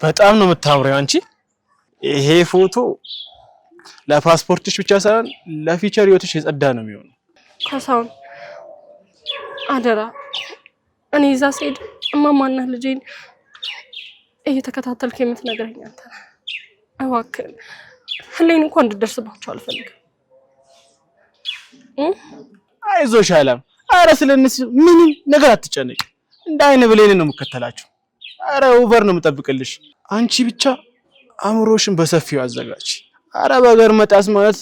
በጣም ነው የምታምረው አንቺ። ይሄ ፎቶ ለፓስፖርትሽ ብቻ ሳይሆን ለፊቸር ህይወትሽ የጸዳ ነው የሚሆነው። ካሳሁን አደራ፣ እኔ እዛ ስሄድ እማማና ልጄን እየተከታተልክ የምትነግረኝ አንተ ነህ። እባክህ ህሊን እንኳን እንድትደርስባቸው አልፈልግም። አይዞሽ አለም። አረ ስለነሱ ምንም ነገር አትጨነቂ። እንደ አይነ ብሌን ነው የምከተላቸው። አረ ኦቨር ነው የምጠብቅልሽ። አንቺ ብቻ አእምሮሽን በሰፊው አዘጋጅ። አረ በገር መጣስ ማለት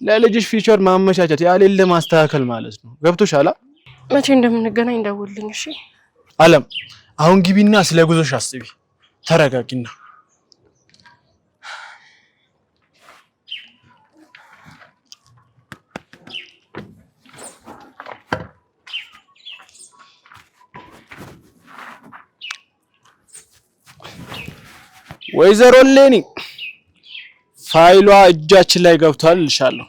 ለልጅሽ ፊቸር ማመቻቸት ያሌለ ማስተካከል ማለት ነው። ገብቶሻል? መቼ እንደምንገናኝ ደውልልኝ እሺ? አለም አሁን ግቢና ስለ ጉዞሽ አስቢ። ተረጋጊና ወይዘሮ ሌኒ ፋይሏ እጃችን ላይ ገብቷል እልሻለሁ።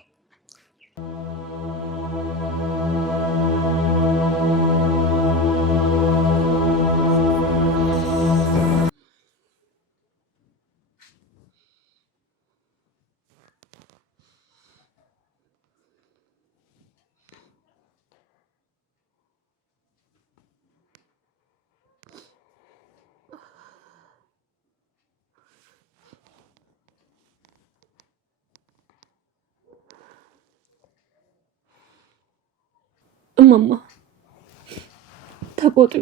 እማማ ተቆጡ፣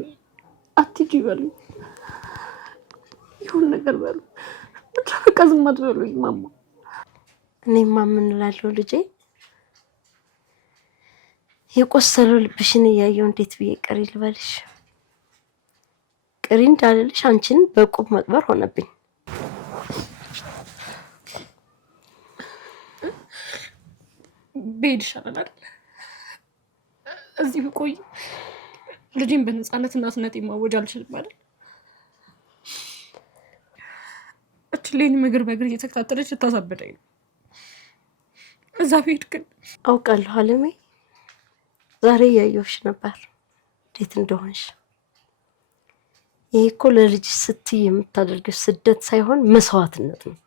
አትሂጂ በሉ፣ ይሁን ነገር በሉ፣ ብቻ በቃ ዝም አትበሉኝ እማማ። እኔማ ምን እላለሁ ልጄ፣ የቆሰለው ልብሽን እያየሁ እንዴት ብዬ ቅሪ ልበልሽ? ቅሪ እንዳልልሽ አንቺን በቁም መቅበር ሆነብኝ። ብሄድ ይሻላል አይደል? እዚህ ብቆይ ልጄን በነፃነት እናትነት ማወጅ አልችልም አይደል? እችሌን ምግር በእግር እየተከታተለች ልታሳበደኝ ነው። እዛ ብሄድ ግን አውቃለሁ አለሜ፣ ዛሬ እያየሁሽ ነበር እንዴት እንደሆንሽ። ይሄ እኮ ለልጅሽ ስትይ የምታደርገው ስደት ሳይሆን መስዋዕትነት ነው።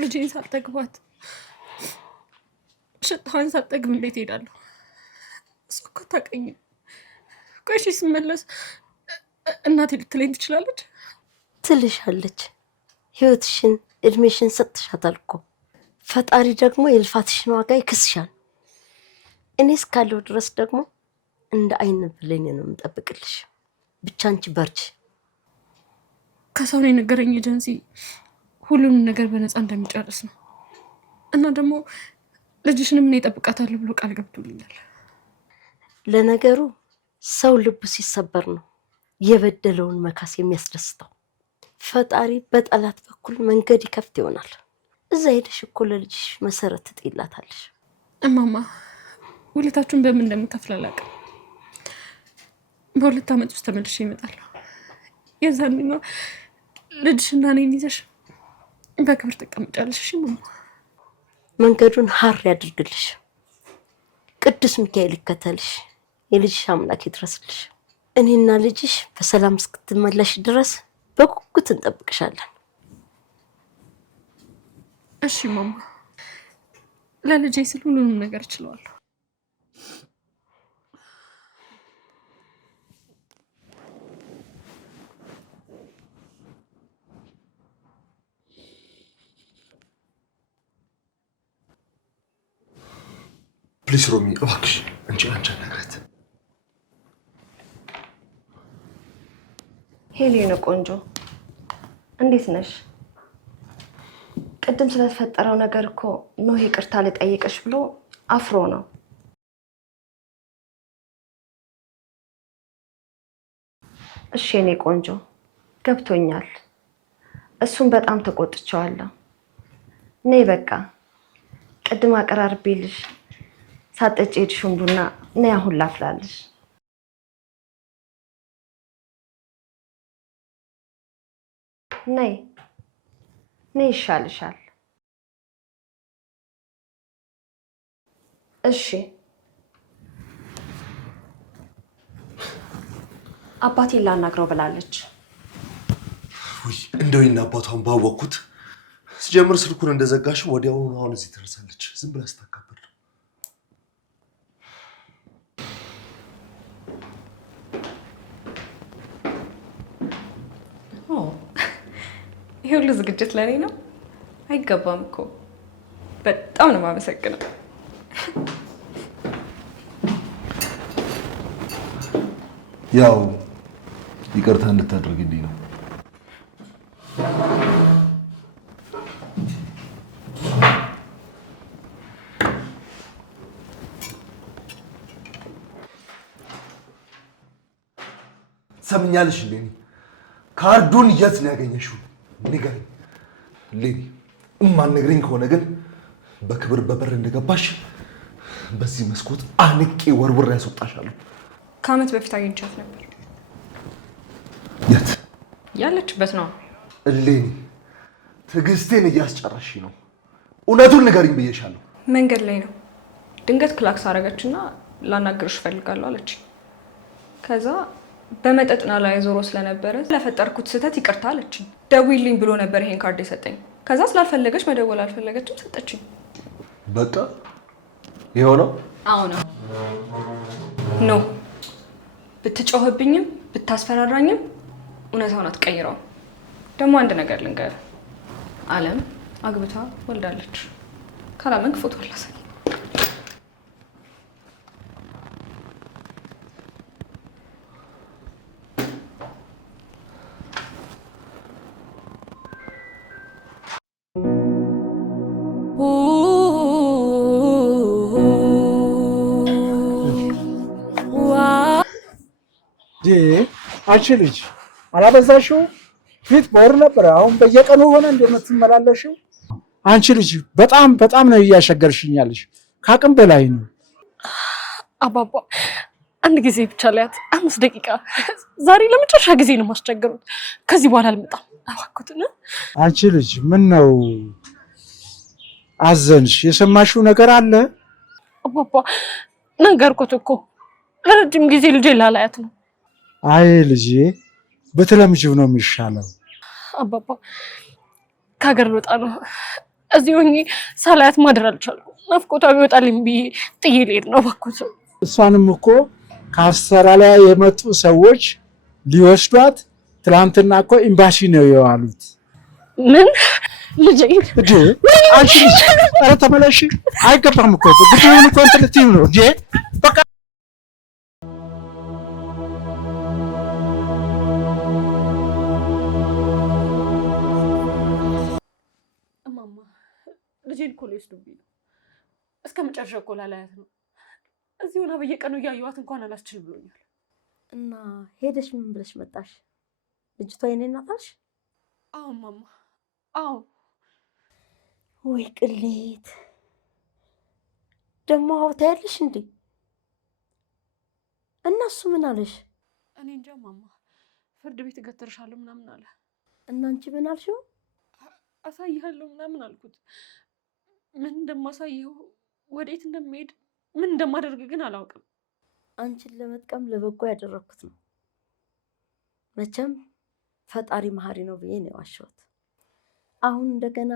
ልጄን ሳልጠግባት ሽታዋን ሳልጠግብ እንዴት ሄዳለሁ? እሱ እኮ አታውቅኝም። ቆይ እሺ ስመለስ እናቴ ልትለኝ ትችላለች? ትልሻለች። ህይወትሽን እድሜሽን ሰጥተሻታል እኮ። ፈጣሪ ደግሞ የልፋትሽን ዋጋ ይክስሻል። እኔ እስካለሁ ድረስ ደግሞ እንደ አይን ብሌን ነው የምጠብቅልሽ። ብቻ አንቺ በርቺ። ከሰው የነገረኝ ኤጀንሲ ሁሉንም ነገር በነፃ እንደሚጨርስ ነው እና ደግሞ ልጅሽንም እኔ እጠብቃታለሁ ብሎ ቃል ገብቶልኛል። ለነገሩ ሰው ልቡ ሲሰበር ነው የበደለውን መካስ የሚያስደስተው። ፈጣሪ በጠላት በኩል መንገድ ይከፍት ይሆናል። እዛ ሄደሽ እኮ ለልጅሽ መሰረት ትጥይላታለሽ። እማማ ውለታችሁን በምን እንደምከፍል አላውቅም። በ2 ዓመት ውስጥ ተመልሼ እመጣለሁ። የዛኔ ነው ልጅሽና እኔን ይዘሽ በክብር ትቀመጫለሽ። እሺ እማማ? መንገዱን ሀር ያድርግልሽ። ቅዱስ ሚካኤል ይከተልሽ። የልጅሽ አምላክ ይድረስልሽ። እኔና ልጅሽ በሰላም እስክትመለሽ ድረስ በጉጉት እንጠብቅሻለን። እሺ ማማ፣ ለልጄ ስል ሁሉንም ነገር እችላለሁ። ፕሊስ ሮሚ እባክሽ አንቺ ነግረት። ሄሌን ቆንጆ እንዴት ነሽ? ቅድም ስለተፈጠረው ነገር እኮ ኖህ ይቅርታ ልጠይቅሽ ብሎ አፍሮ ነው። እሺ የኔ ቆንጆ ገብቶኛል። እሱን በጣም ተቆጥቼዋለሁ። ነይ በቃ ቅድም አቀራርቤልሽ ሳጠጪ ሄድሽውን ቡና ነይ አሁን ላፍላልሽ። ነይ ነይ ይሻልሻል። እሺ አባቴን ላናግረው ብላለች። ውይ እንደው አባቷን ባወቅኩት ሲጀምር ስልኩን እንደዘጋሽ ወዲያውኑ አሁን እዚህ ትደርሳለች። ዝም ብላ ስታካብር ይሄ ሁሉ ዝግጅት ለኔ ነው? አይገባም እኮ። በጣም ነው የማመሰግነው። ያው ይቅርታ እንድታደርግልኝ ነው። ሰምኛለሽ ሌኒ፣ ካርዱን የት ነው ያገኘሽው? ንገሪኝ ሌኒ። እማትነግሪኝ ከሆነ ግን በክብር በበር እንደገባሽ በዚህ መስኮት አንቄ ወርውሬ ያስወጣሻለሁ። ከዓመት በፊት አግኝቻት ነበር። የት? ያለችበት ነው። ሌኒ፣ ትዕግስቴን እያስጨረሽ ነው። እውነቱን ንገሪኝ ብዬሻለሁ። መንገድ ላይ ነው። ድንገት ክላክስ አደረገችና ላናግርሽ እፈልጋለሁ አለች። ከዛ በመጠጥና ላይ ዞሮ ስለነበረ ለፈጠርኩት ስህተት ይቅርታ አለችኝ። ደውይልኝ ብሎ ነበር ይሄን ካርድ የሰጠኝ። ከዛ ስላልፈለገች መደወል አልፈለገችም፣ ሰጠችኝ። በቃ ይኸው ነው። አዎ ነው። ኖ ብትጮህብኝም ብታስፈራራኝም እውነታውን አትቀይረውም። ደግሞ አንድ ነገር ልንገር፣ አለም አግብታ ወልዳለች። ካላመንክ ፎቶ አላሳይ። አንቺ ልጅ አላበዛሽው? ፊት ቦር ነበር፣ አሁን በየቀኑ ሆነ እንደምትመላለሽው። አንቺ ልጅ በጣም ነው እያሸገርሽኛለሽ፣ ከአቅም በላይ ነው። አባባ አንድ ጊዜ ብቻ ላያት 5 ደቂቃ። ዛሬ ለመጨረሻ ጊዜ ነው ማስቸገሩት። ከዚህ በኋላ አልመጣም እባክዎትን። አንቺ ልጅ ምን ነው አዘንሽ? የሰማሽው ነገር አለ? አባባ ነገርኩት እኮ ለረጅም ጊዜ ልጄ ላላያት ነው። አይ ልጄ በተለምጂው ነው የሚሻለው። አባባ ከሀገር ልወጣ ነው። እዚህ ሆኜ ሳላያት ማደር አልቻልኩም። ናፍቆቷ ቢወጣልኝ ብዬ ጥዬ ልሄድ ነው እባክዎት። እሷንም እኮ ከአውስትራሊያ የመጡ ሰዎች ሊወስዷት ትናንትና እኮ ኤምባሲ ነው የዋሉት። ምን ልጄ እንዴ? አንቺ ልጅ ኧረ ተመለሽ። አይገባም እኮ ብቻውን እኮ እንትን ልትይው ነው እንዴ? በቃ እማማ ልጄን እኮ ሊወስዱብኝ ነው። እስከ መጨረሻ እኮ ላላያት ነው። እዚህ ሆና በየቀኑ እያየኋት እንኳን አላስችል ብሎኛል። እና ሄደሽ ምን ብለሽ መጣሽ? ልጅቷ የኔ እናት አልሽ? አዎ እማማ፣ አዎ። ወይ ቅሌት! ደግሞ ሀብታ ያለሽ እንዴ? እና እሱ ምን አለሽ? እኔ እንጃ እማማ፣ ፍርድ ቤት እገትርሻለሁ ምናምን አለ። እና አንቺ ምን አልሽው? አሳይሃለሁ ምናምን አልኩት። ምን እንደማሳየው ወዴት እንደሚሄድ ምን እንደማደርግ ግን አላውቅም። አንቺን ለመጥቀም ለበጎ ያደረኩት ነው። መቼም ፈጣሪ መሀሪ ነው ብዬ ነው የዋሸሁት። አሁን እንደገና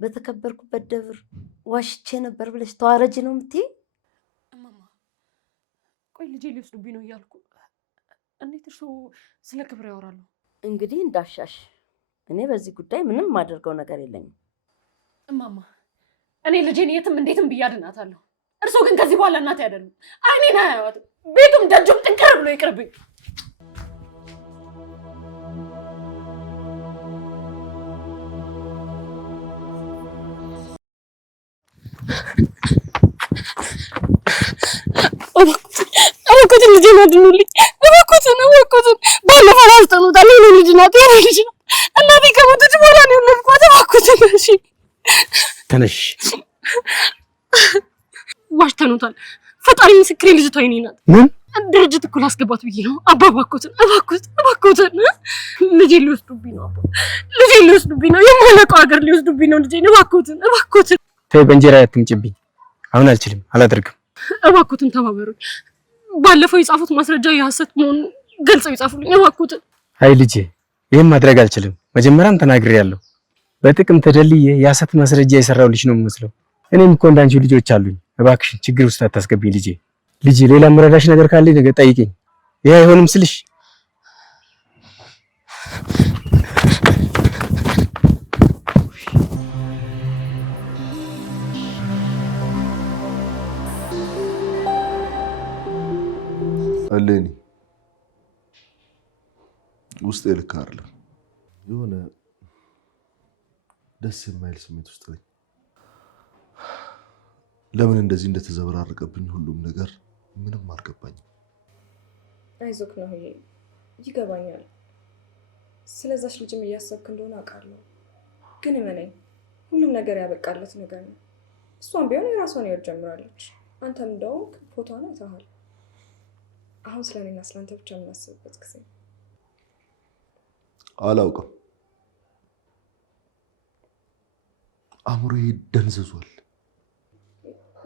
በተከበርኩበት ደብር ዋሽቼ ነበር ብለሽ ተዋረጅ ነው የምትይ? እማማ ቆይ ልጄ ሊወስዱብኝ ነው እያልኩ እንዴት እርሶ ስለ ክብር ያወራሉ? እንግዲህ እንዳሻሽ። እኔ በዚህ ጉዳይ ምንም የማደርገው ነገር የለኝም። እማማ እኔ ልጄን የትም እንዴትም ብዬ አድናታለሁ። እርሶ ግን ከዚህ በኋላ እናቴ አይደሉም። አይኔን አያዩዋትም። ቤቱም ደጁም ጥንቅር ብሎ ይቅርብኝ። እባክዎትን ልጄን አድኑልኝ። እባክዎትን ባለፈው አስጠኑታል። የእኔ ልጅ ናት፣ የእኔ ልጅ ናት። እናቴ ከሞተች በኋላ ነው የወለድኳት። እባክዎትን እሺ ተነሽ። ዋሽተኑታል። ፈጣሪ ምስክሬ፣ ልጅቷ የእኔ ናት። ምን ድርጅት እኮ ላስገባት ብዬ ነው። አባ እባክዎትን ልጄን ሊወስዱብኝ ነው። ልጄን ሊወስዱብኝ ነው። የማላውቀው ሀገር ሊወስዱብኝ ነው ልጄን። እባክዎትን ተይ፣ በእንጀራ አትምጭብኝ። አሁን አልችልም፣ አላደርግም። እባክዎትን ተባበሩኝ። ባለፈው የጻፉት ማስረጃ የሐሰት መሆኑን ገልጸው ይጻፉልኝ እባክዎትን። አይ ልጄ ይሄን ማድረግ አልችልም። መጀመሪያም ተናግሬያለሁ። በጥቅም ተደልዬ የሐሰት ማስረጃ የሰራው ልጅ ነው የምመስለው። እኔም እኮ እንዳንቺ ልጆች አሉኝ። እባክሽን ችግር ውስጥ አታስገቢኝ ልጄ። ሌላ መረዳሽ ነገር ካለ ነገር ጠይቂኝ። ይሄ አይሆንም ስልሽ እሌኒ ውስጤ ልክ አይደለም። የሆነ ደስ የማይል ስሜት ውስጥ ነኝ። ለምን እንደዚህ እንደተዘበራረቀብኝ ሁሉም ነገር ምንም አልገባኝም። አይዞክ ነው ይገባኛል። ስለዛች ልጅም እያሰብክ እንደሆነ አውቃለሁ። ግን እመነኝ ሁሉም ነገር ያበቃለት ነገር ነው። እሷም ቢሆን የራሷን ህይወት ጀምራለች። አንተም እንደውም ፎቶዋን አይተሃል። አሁን ስለኔና ስለአንተ ብቻ የምናስብበት ጊዜ አላውቅም። አእምሮዬ ደንዝዟል።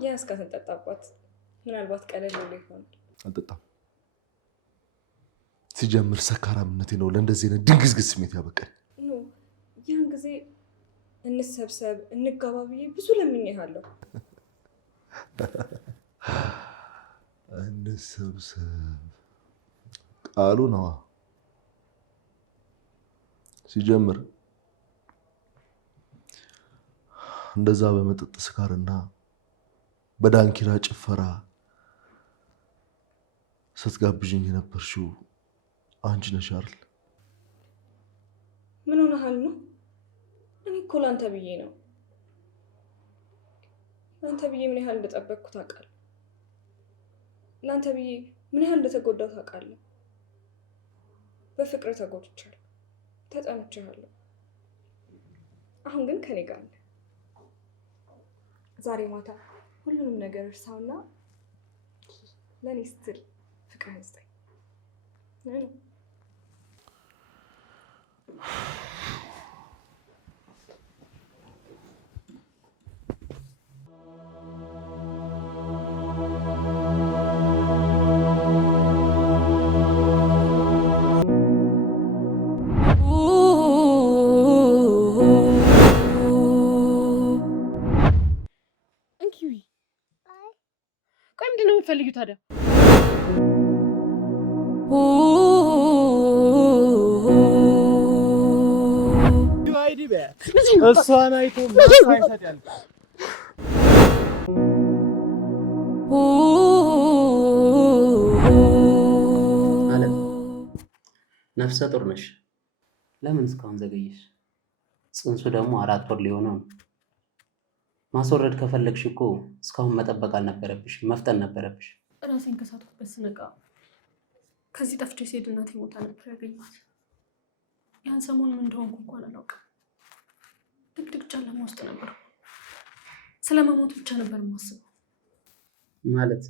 ያስካትን ጠጣባት። ምናልባት ቀለል ብሎ ይሆናል። አልጠጣም። ሲጀምር ሰካራምነቴ ነው ለእንደዚህ አይነት ድንግዝግዝ ስሜት ያበቃኝ። ያን ጊዜ እንሰብሰብ እንጋባ ብዬ ብዙ ለምኜሃለሁ። እንሰብሰብ ቃሉ ነዋ። ሲጀምር እንደዛ በመጠጥ ስካርና በዳንኪራ ጭፈራ ስትጋብዥኝ የነበርሽው አንቺ ነሽ አይደል? ምን ሆነሃል ነው? እኔ እኮ ላንተ ብዬ ነው። ላንተ ብዬ ምን ያህል እንደጠበቅኩ ታውቃለህ። ላንተ ብዬ ምን ያህል እንደተጎዳው ታውቃለህ። በፍቅር ተጎድቻለሁ፣ ተጠምቻለሁ። አሁን ግን ከኔ ጋር ነህ። ዛሬ ማታ ሁሉንም ነገር እርሳውና ለኔ ስትል ፍቅርህን ስጠኝ። ቆይ ምንድን ነው የምትፈልጊው ታዲያ? እሷን አይቶ ማሳይሰጥ ያልኩ አለም ነፍሰ ጡር ነሽ። ለምን እስካሁን ዘገየሽ? ጽንሱ ደግሞ 4 ወር ሊሆነው ነው። ማስወረድ ከፈለግሽ እኮ እስካሁን መጠበቅ አልነበረብሽ፣ መፍጠን ነበረብሽ። ራሴን ከሳትኩበት ስነቃ ከዚህ ጠፍቼ ስሄድ እናቴ ሞታ ነበር ያገኘኋት። ያን ሰሞን ምን እንደሆንኩ እንኳን አላውቅም። ድቅድቅ ጨለማ ውስጥ ነበር። ስለ መሞት ብቻ ነበር የማስበው። ማለት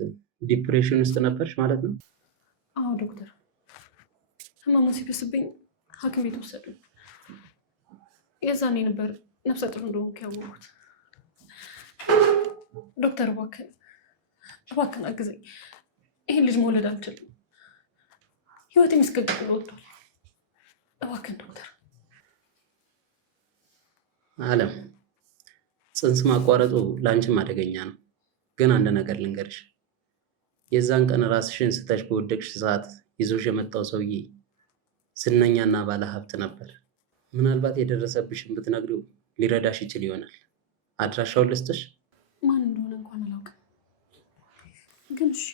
ዲፕሬሽን ውስጥ ነበርሽ ማለት ነው? አዎ ዶክተር፣ ህመሙ ሲብስብኝ ሐኪም ቤት ወሰዱኝ። የዛኔ ነበር ነፍሰ ጡር እንደሆንኩ ያወቅሁት። ዶክተር እባክህን አግዘኝ። ይሄን ልጅ መውለድ አልችልም። ህይወቴ ምስቅልቅል ወጥቷል። እባክህን ዶክተር። አለም ጽንስ ማቋረጡ ለአንቺም አደገኛ ነው። ግን አንድ ነገር ልንገርሽ፣ የዛን ቀን ራስሽን ስተሽ በወደቅሽ ሰዓት ይዞሽ የመጣው ሰውዬ ዝነኛና ባለ ሀብት ነበር። ምናልባት የደረሰብሽን ብትነግሪው ሊረዳሽ ይችል ይሆናል። አድራሻውን ልስጥሽ? ማን እንደሆነ እንኳን አላውቅም፣ ግን እሺ።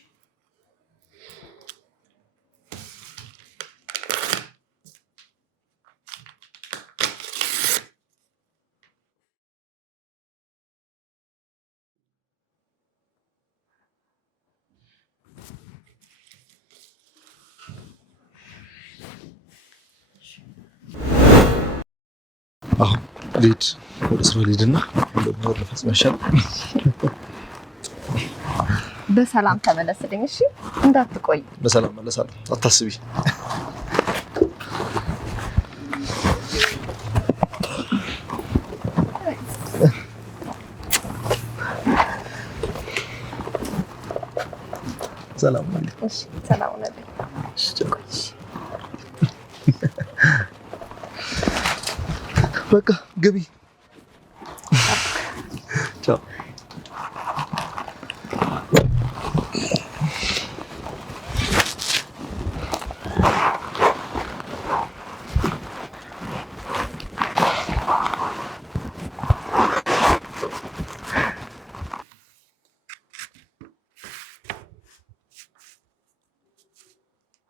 አሁን ልሂድ፣ ወደ ስራ ልሂድና እንደው ለፈጽመሻል። በሰላም ተመለስልኝ እሺ፣ እንዳትቆይ። በሰላም መለሳለሁ፣ አታስቢ። ሰላም ነው። እሺ፣ ሰላም ነው። እሺ በቃ ግቢ። ቻው።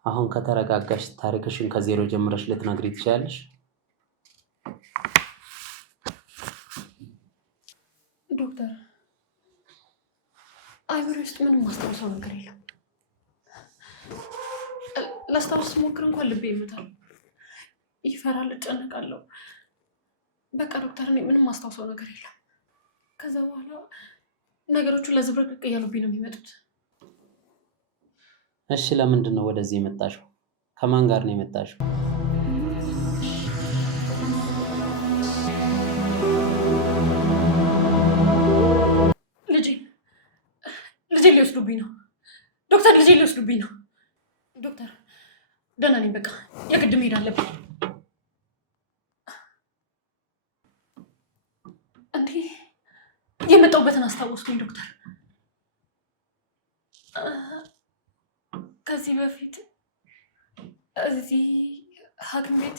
አሁን ከተረጋጋሽ ታሪክሽን ከዜሮ ጀምረሽ ልትነግሪ ትችያለሽ? ዶክተር አይምሮ ውስጥ ምንም ማስታወሰው ነገር የለም። ላስታውስ ሞክር እንኳን ልቤ ይመታል፣ ይፈራል፣ እጨነቃለሁ። በቃ ዶክተር እኔ ምንም ማስታወሰው ነገር የለም። ከዛ በኋላ ነገሮቹ ለዝብርቅርቅ እያሉብኝ ነው የሚመጡት። እሺ ለምንድን ነው ወደዚህ የመጣሽው? ከማን ጋር ነው የመጣሽው? ልጄ ሊወስዱብኝ ነው ዶክተር፣ ልጄ ሊወስዱብኝ ነው ዶክተር። ደህና ነኝ፣ በቃ የግድ መሄድ አለብኝ። እንዴ የመጣሁበትን አስታወስኩኝ ዶክተር። ከዚህ በፊት እዚህ ሐኪም ቤት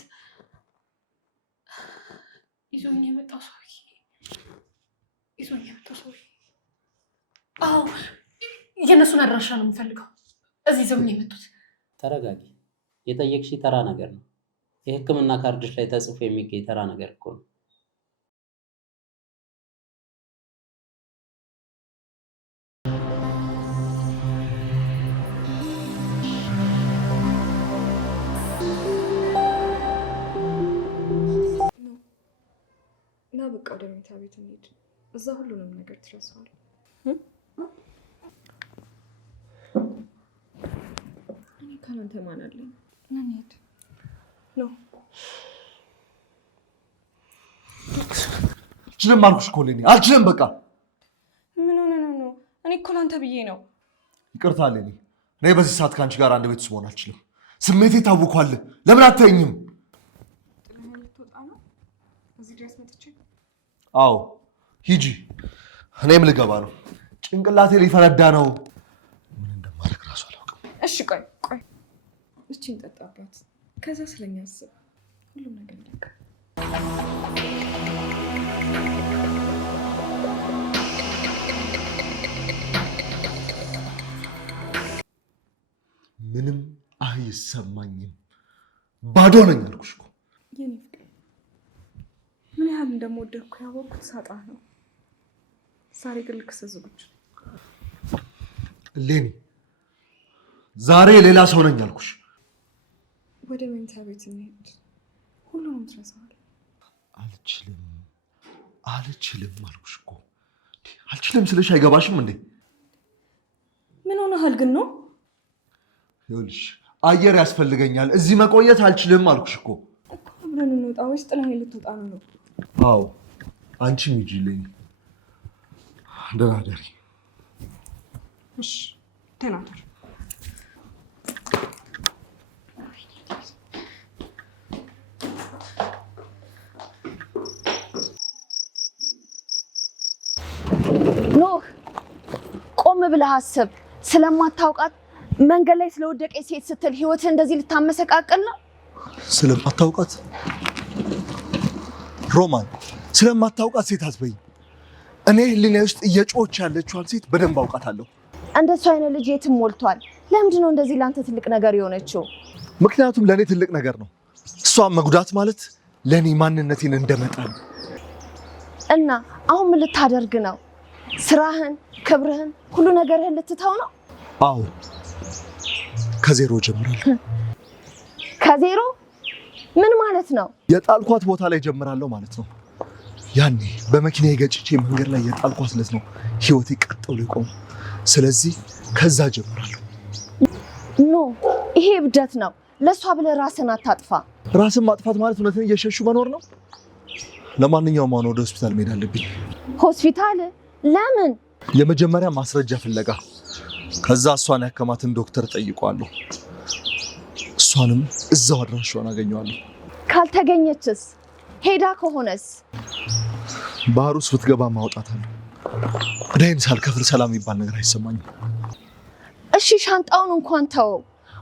ይዞኝ የመጣው ሰውዬ አዎ የእነሱን አድራሻ ነው የምፈልገው። እዚህ ይዘውኝ የመጡት። ተረጋጊ። የጠየቅሽ ተራ ነገር ነው። የሕክምና ካርድሽ ላይ ተጽፎ የሚገኝ ተራ ነገር እኮ ነው። እና በቃ ወደ መኝታ ቤት እንሂድ። እዛ ሁሉንም ነገር ትረሳዋል። እኔ ካላንተ ማን አለኝ? እንሂድ። ኖ አልችልም አልኩሽ እኮ ሌኒ፣ አልችልም። በቃ ምን ሆነ ነው? እኔ እኮ ላንተ ብዬ ነው። ይቅርታ ሌኒ፣ እኔ በዚህ ሰዓት ከአንቺ ጋር አንድ ቤት ውስጥ መሆን አልችልም። ስሜቴ ታውቋል። ለምን አታይኝም? ጥለኸኝ ልትወጣ ነው? እዚህ ድረስ መጥቼ? አዎ ሂጂ፣ እኔም ልገባ ነው። ጭንቅላቴ ሊፈነዳ ነው። ምን እንደማደርግ ራሱ አላውቅም። እሺ ቆይ እቺን ጠጣባት፣ ከዛ ስለኛ አስብ። ሁሉም ነገር ይለቅ። ምንም አይሰማኝም፣ ባዶ ነኝ አልኩሽ እኮ። የኔ ፍቅር ምን ያህል እንደምወደህ እኮ ያወቅሁት ሳጣህ ነው። ዛሬ ግን ልክ ስዝጉች ሌኒ፣ ዛሬ ሌላ ሰው ነኝ አልኩሽ። ወደ መኝታ ቤት እንሂድ፣ ሁሉንም ትረሳዋለህ። አልችልም አልኩሽ እኮ። አልችልም ስልሽ አይገባሽም እንዴ? ምን ሆነሃል ግን ነው? ይኸውልሽ አየር ያስፈልገኛል፣ እዚህ መቆየት አልችልም አልኩሽ እኮ። አብረን እንውጣ ወይስ ጥለኸኝ ልትወጣ ነው? አዎ አንቺም ሂጂልኝ። ደህና እደሪ። እሺ ደህና እደር። ኖህ ቆም ብለህ አስብ። ስለማታውቃት መንገድ ላይ ስለወደቀች ሴት ስትል ህይወትህ እንደዚህ ልታመሰቃቅል ነው? ስለማታውቃት ሮማን፣ ስለማታውቃት ሴት አትበይ። እኔ ህሊናዬ ውስጥ እየጮች ያለችዋን ሴት በደንብ አውቃታለሁ። እንደሱ አይነት ልጅ የትም ሞልቷል። ለምንድን ነው እንደዚህ ለአንተ ትልቅ ነገር የሆነችው? ምክንያቱም ለእኔ ትልቅ ነገር ነው። እሷን መጉዳት ማለት ለእኔ ማንነቴን እንደመጣል። እና አሁን ምን ልታደርግ ነው? ስራህን፣ ክብርህን፣ ሁሉ ነገርህን ልትተው ነው? አዎ ከዜሮ ጀምራለሁ። ከዜሮ? ምን ማለት ነው? የጣልኳት ቦታ ላይ ጀምራለሁ ማለት ነው። ያኔ በመኪና ገጭቼ መንገድ ላይ የጣልኳት ዕለት ነው ህይወቴ ቀጥ ብሎ የቆመው። ስለዚህ ከዛ ጀምራለሁ። ኖ ይሄ እብደት ነው። ለሷ ብለህ ራስን አታጥፋ። ራስን ማጥፋት ማለት እውነትን እየሸሹ መኖር ነው። ለማንኛውም አሁን ወደ ሆስፒታል መሄድ አለብኝ። ሆስፒታል? ለምን? የመጀመሪያ ማስረጃ ፍለጋ፣ ከዛ እሷን ያከማትን ዶክተር ጠይቀዋለሁ። እሷንም እዛው አድራሻዋን አገኘዋለሁ። ካልተገኘችስ? ሄዳ ከሆነስ ባህር ውስጥ ብትገባ ማውጣታለሁ። እዳይን ሳልከፍል ሰላም የሚባል ነገር አይሰማኝም። እሺ ሻንጣውን እንኳን ተው።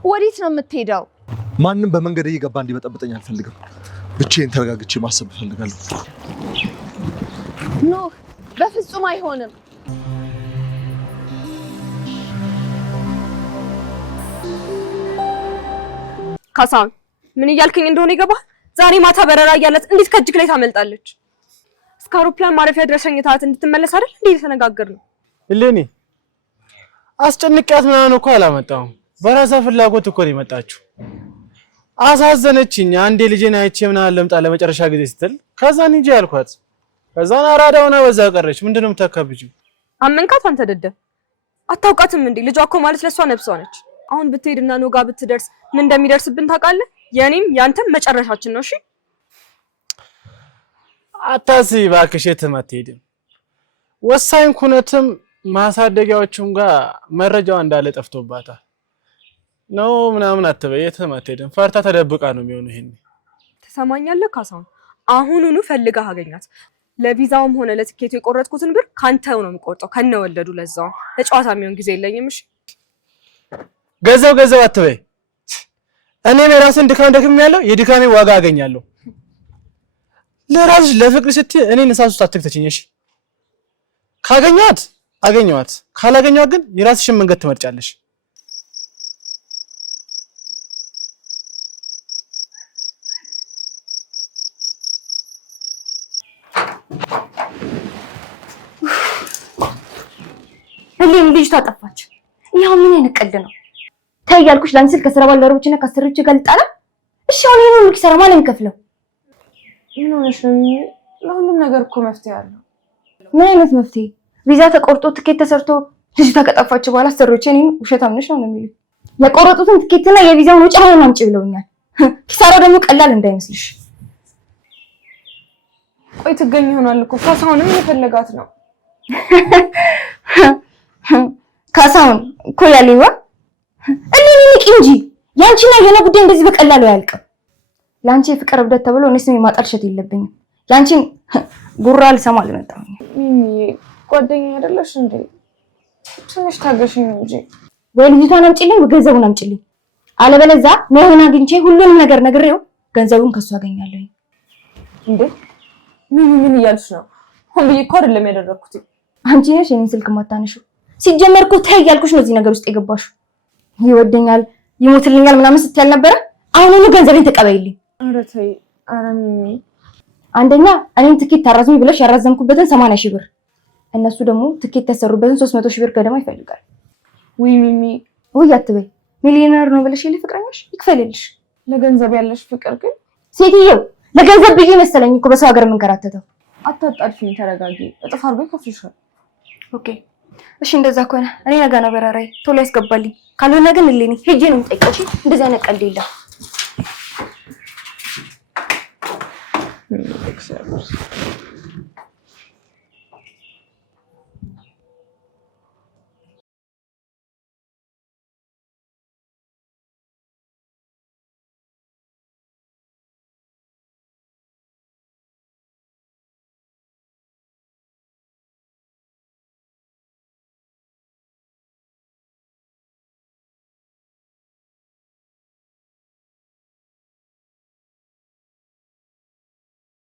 ወዴት ነው የምትሄደው? ማንም በመንገድ እየገባ እንዲበጠብጠኝ አልፈልግም። ብቻዬን ተረጋግቼ ማሰብ እፈልጋለሁ። ኖህ በፍጹም አይሆንም። ካሳሁን ምን እያልከኝ እንደሆነ ይገባል? ዛሬ ማታ በረራ እያለት እንዴት ከእጅግ ላይ ታመልጣለች? እስከ አውሮፕላን ማረፊያ ድረስ ሸኝታት እንድትመለስ አይደል እንዴ የተነጋገርነው? እሌኒ አስጨንቂያት ምናምን እኮ አላመጣሁም። በራሷ ፍላጎት እኮ ነው የመጣችው። አሳዘነችኝ። አንዴ ልጄን አይቼ ምናምን ልምጣ ለመጨረሻ ጊዜ ስትል ከዛን እንጂ ያልኳት ከዛን አራዳውና በዛ ቀረች። ምንድነው የምታካብጂው? አመንካት አንተ ደደብ። አታውቃትም እንዴ? ልጇ እኮ ማለት ለሷ ነፍሷ ነች። አሁን ብትሄድና ኖጋ ብትደርስ ምን እንደሚደርስብን ታውቃለህ? የኔም ያንተም መጨረሻችን ነው። እሺ አታስቢ እባክሽ፣ የትም አትሄድም። ወሳኝ ኩነትም ማሳደጊያዎቹም ጋር መረጃዋ እንዳለ ጠፍቶባታል ነው ምናምን አትበይ። የትም አትሄድም። ፈርታ ተደብቃ ነው የሚሆነው። ይሄን ትሰማኛለህ ካሳሁን? አሁኑኑ ፈልጋህ አገኛት። ለቪዛውም ሆነ ለትኬቱ የቆረጥኩትን ብር ካንተው ነው የምቆርጠው ከነወለዱ። ለዛው ለጨዋታ የሚሆን ጊዜ የለኝም። እሺ ገንዘብ አትበይ። እኔም የራስን ድካም ደክሜያለሁ፣ የድካሜ ዋጋ አገኛለሁ። ለራስሽ ለፍቅር ስትይ እኔን እሳት ውስጥ አትክተችኝ። እሺ ካገኘኋት አገኘኋት፣ ካላገኘኋት ግን የራስሽን መንገድ ትመርጫለሽ። እሌኒ ልጅቷ ጠፋች። ይሄው ምን አይነት ቀልድ ነው? ተይ ያልኩሽ ለአንቺ ስል ከስራ ባልደረቦችና ከአሰሪዎች ጋር ልጣላ? እሺ አሁን ይሄን ሁሉ ኪሳራ ማን የሚከፍለው? ምን ሆነሽ ነው? ለሁሉም ነገር እኮ መፍትሄ አለው። ምን አይነት መፍትሄ? ቪዛ ተቆርጦ ትኬት ተሰርቶ ልጅቷ ከጠፋች በኋላ አሰሪዎች እኔን ውሸታም ነሽ ነው የሚሉኝ። የቆረጡትን ትኬትና የቪዛውን ወጪ አሁን አምጪ ብለውኛል። ኪሳራው ደግሞ ቀላል እንዳይመስልሽ። ቆይ ትገኝ ይሆናል እኮ ካሳሁንም እየፈለጋት ነው። ካሳሁን እኮ ያለዋ እኔን ንቂ እንጂ ያንቺና የኔ ጉዳይ እንደዚህ በቀላሉ አያልቅም። ላንቺ የፍቅር እብደት ተብሎ እኔ ስሜ ማጣልሸት የለብኝም። ያንቺን ጉራ ልሰማ አልመጣሁም። ጓደኛ አይደለሽ እንዴ? ትንሽ ታገሽኝ እንጂ። ወይ ልጅቷን አምጪልኝ ወይ ገንዘቡን አምጪልኝ። አለበለዚያ ነውና አግኝቼ ሁሉንም ነገር ነግሬው ገንዘቡን ከሱ አገኛለሁ። እንዴ ምን እያልሽ ነው? ሆን ብዬሽ እኮ አይደለም ያደረኩት። አንቺ ነሽ የኔን ስልክ ማታነሺው። ሲጀመር እኮ ተይ ያልኩሽ ነው እዚህ ነገር ውስጥ የገባሽው። ይወደኛል ይሞትልኛል ምናምን ስትያል ነበረ። አሁን ገንዘቤን ተቀበይልኝ። ኧረ ተይ። ኧረ ሚሚ አንደኛ እኔን ትኬት ታራዝሚ ብለሽ ያራዘምኩበትን 80 ሺህ ብር፣ እነሱ ደግሞ ትኬት ያሰሩበትን 300 ሺህ ብር ገደማ ይፈልጋል። ወይ ሚሚ ወይ አትበይ። ሚሊዮነር ነው ብለሽ የለ ፍቅረኛሽ ይክፈልልሽ። ለገንዘብ ያለሽ ፍቅር ግን ሴትየው ለገንዘብ ብዬ መሰለኝ እኮ በሰው ሀገር የምንከራተተው። አታጣድፊኝ፣ ተረጋጊ። እጥፍ አድርጎ ይከፍልሻል። ኦኬ እሺ፣ እንደዛ ከሆነ እኔ ነገ ነው በረራዬ። ቶሎ ያስገባልኝ። ካልሆነ ግን እሌኒ ሄጄ ነው የምጠይቀው። እሺ እንደዛ አይነት ቀልድ የለም።